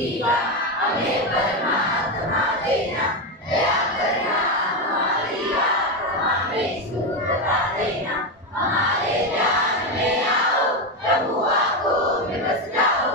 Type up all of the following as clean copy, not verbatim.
बुद्धि का हमें परमात्मा देना, दया करना हमारी आत्मा में शुद्धता देना। हमारे ध्यान में आओ, प्रभु आंखों में बस जाओ।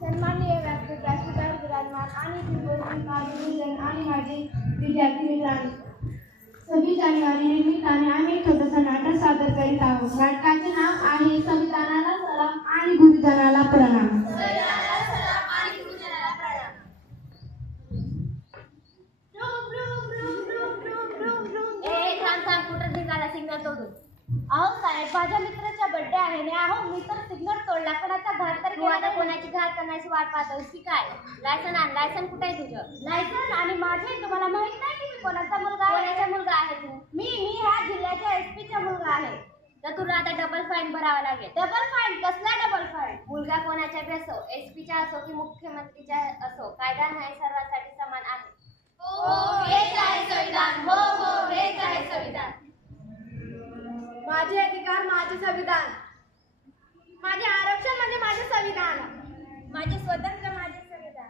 सन्माननीय व्यासपीठावर विराजमान आणि आणि माझे विद्यार्थी मित्रांनो, 26 जानेवारी निमित्ताने आम्ही एक छोटंसं नाटक सादर करीत आहोत. नाटकाचे नाव आहे संविधानाला सलाम आणि गुरुजनाला प्रणाम. अहो साहेब, माझ्या मित्राचा बर्थडे आहे ना. अहो मी तर सिग्नल तोडला, कोणाचा घात तर आता कोणाची घात करण्याची वाट पाहतोस की काय? लायसन आण. लायसन कुठे आहे तुझं? लायसन आणि माझे तुम्हाला माहित नाही की मी कोणाचा मुलगा आहे? कोणाचा मुलगा आहे तू? मी ह्या जिल्ह्याच्या एसपी चा मुलगा आहे. तर तुला आता डबल फाईन भरावा लागेल. Double fine? कसला डबल फाईन? मुलगा कोणाचा बी असो, एसपीचा असो की मुख्यमंत्रीचा असो, कायदा न्याय सर्वांसाठी समान आहे. हो हेच आहे संविधान. हो हेच आहे संविधान. माझे अधिकार माझे संविधान, माझे आरक्षण म्हणजे माझे संविधान, माझे स्वतंत्र माझे संविधान,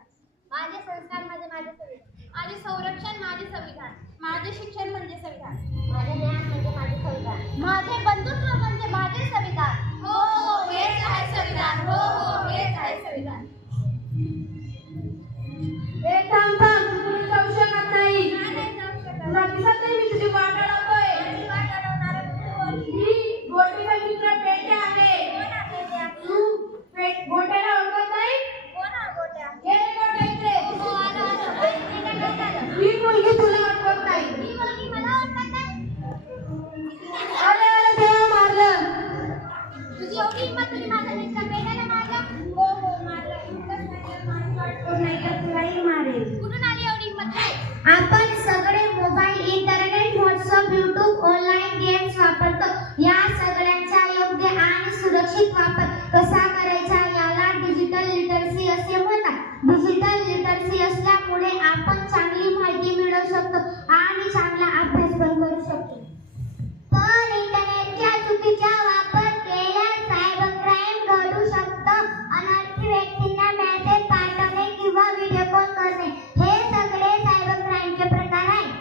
माझे संस्कार म्हणजे माझे संविधान, माझे संरक्षण माझे संविधान, माझे शिक्षण म्हणजे संविधान, माझे ज्ञान म्हणजे माझे संविधान, माझे बंधुत्व म्हणजे माझे संविधान. हो हेच आहे संविधान. हो हेच आहे संविधान. एक थांब तू जाऊ शकत नाही. तुला दिसत नाही मी तुझी वाट अडवतोय. ही गोटीचा मित्र पेट्या आहे. तू गोट्याला ओळखत नाही? हे गोट्या इथे. ही मुलगी तुला ओळखत नाही. अरे देवा, मारलं. तुझी एवढी हिंमत तुझी माझ्या मित्र पेट्याला मारलं? हो मारलं. तुलाही मारेल. कुठून आली एवढी हिंमत? आपण सगळे mobile, internet, WhatsApp, YouTube, online games वापरतो. या सगळ्यांचा योग्य आणि सुरक्षित वापर कसा करायचा याला डिजिटल लिटरसी असे म्हणतात. डिजिटल लिटरसी असल्यामुळे आपण चांगली माहिती मिळवू शकतो आणि चांगला अभ्यास पण करू शकतो. पण इंटरनेटचा चुकीचा वापर केल्यास सायबर क्राईम घडू शकतं. अनोळखी व्यक्तींना मेसेज पाठवणे किंवा व्हिडिओ कॉल करणे हे सगळे सायबर क्राईमचे प्रकार आहेत.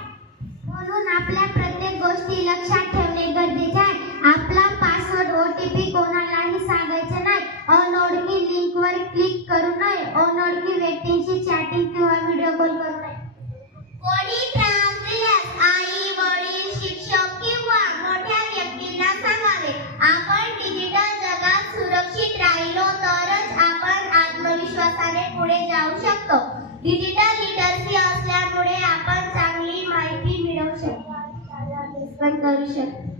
म्हणून आपल्या प्रत्येक गोष्टी लक्षात ठेवणे गरजेचे आहे. आपला पासवर्ड, OTP कोणालाही सांगायचे नाही. अनोळखी लिंकवर क्लिक करू नये. अनोळखी व्यक्तींशी चॅटिंग किंवा व्हिडिओ कॉल करू नये. कोणी त्रास दिल्यास आई, वडील, शिक्षक किंवा मोठ्या व्यक्तींना सांगावे. आपण डिजिटल जगात सुरक्षित राहिलो तरच आपण आत्मविश्वासाने पुढे जाऊ शकतो. डिजिटल लिटरसी असल्यामुळे आपण चांगली माहिती मिळवू शकतो, पण करू शकतो.